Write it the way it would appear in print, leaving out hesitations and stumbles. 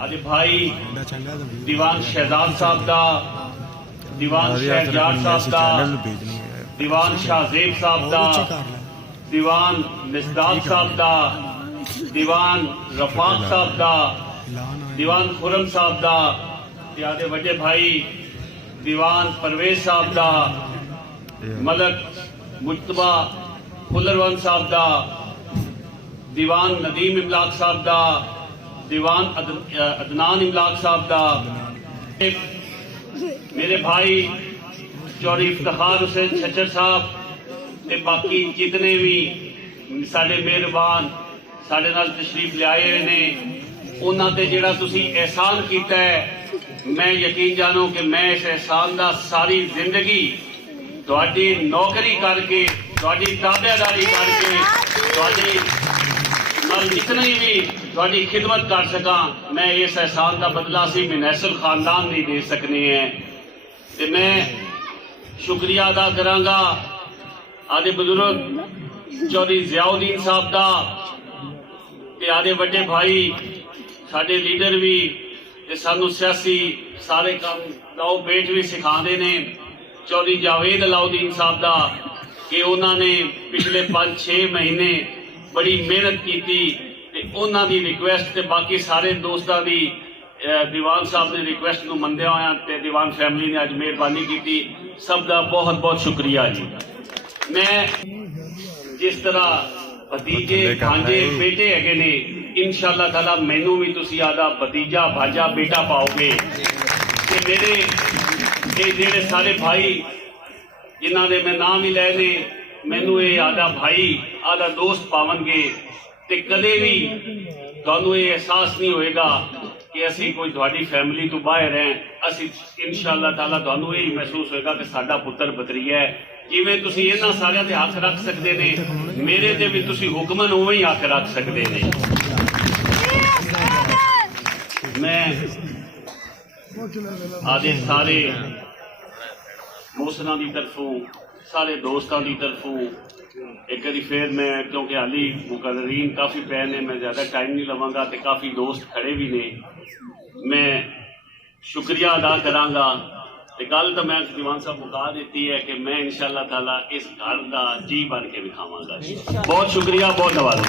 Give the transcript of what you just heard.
आदे भाई दीवान शहजाद साहब दा, दीवान शहजाद साहब दा, दीवान शाहजेब साहब दा, दीवान मिसदाद साहब दा, दीवान रफाक साहब दा, दीवान खुरम साहब दा, ते आदे वड्डे भाई दीवान परवेज साहब दा, मलक मुजतबा फुलरवन साहब दा, दीवान नदीम इमलाक साहब दा, दीवान अदनान इमलाक साहब दा, मेरे भाई चौधरी इफ्तिखार हुसैन छच्चर साहब ते बाकी जितने भी साडे मेहरबान साडे नाल तशरीफ लिआए हुए ने, उन्हां ते जिहड़ा तुसीं एहसान कीता है, मैं यकीन जानो कि मैं इस एहसान दा सारी जिंदगी तुहाडी नौकरी करके, तुहाडी ताबेदारी करके, तुहाडी जितनी भी तुहाडी खिदमत कर सका, मैं इस एहसान का बदला सी मिनैसल खानदान नहीं दे सकने हैं। ते मैं शुक्रिया अदा करांगा आदे बुजुर्ग चौधरी जियाउद्दीन साहब दा, ते आदे वड्डे भाई साडे लीडर भी ते सानू सियासी सारे काम लाओ पेट भी सिखाते ने, चौधरी जावेद अलाउद्दीन साहब दा, कि उन्होंने पिछले 5-6 महीने बड़ी मेहनत की ते उन्हां दी रिक्वेस्ट ते बाकी सारे दोस्तों की दीवान साहब ने रिक्वेस्ट को मंदिया होया ते दीवान फैमिली ने अज मेहरबानी की, सब का बहुत बहुत शुक्रिया जी। मैं जिस तरह भतीजे भांजे बेटे है ने, इंशाअल्लाह ताला मैनू भी तुसी आदा भतीजा भाजा बेटा पाओगे, ते मेरे ये जेड़े सारे भाई जिन्हां दे मैं नाम ही लैने, मैनू ये आदा भाई आदा दोस्त पावनगे, ते कदे भी तुहानू ये एहसास नहीं होएगा कि असी कोई तुहाडी फैमिली तो बाहर हैं। असी इंशाअल्लाह ताला तुहानू यही महसूस होएगा कि साडा पुत्र बतरीया है। जिवें तुसी इन्हां सारियां ते हक रख सकदे ने, मेरे ते भी तुसी हुक्मन उवें ही हक रख सकदे ने। मैं आदे सारे मोहसना की तरफों, सारे दोस्तों की तरफों एक बारी फिर मैं, क्योंकि हाली मुकर्रीन काफ़ी पै ने, मैं ज़्यादा टाइम नहीं लवांगा, तो काफ़ी दोस्त खड़े भी ने, मैं शुक्रिया अदा करांगा। ते गल तो मैं दीवान साहब मुका दी है कि मैं इंशाअल्लाह ताला इस घर का जी बन के विखावांगा। बहुत शुक्रिया, बहुत नवाज़।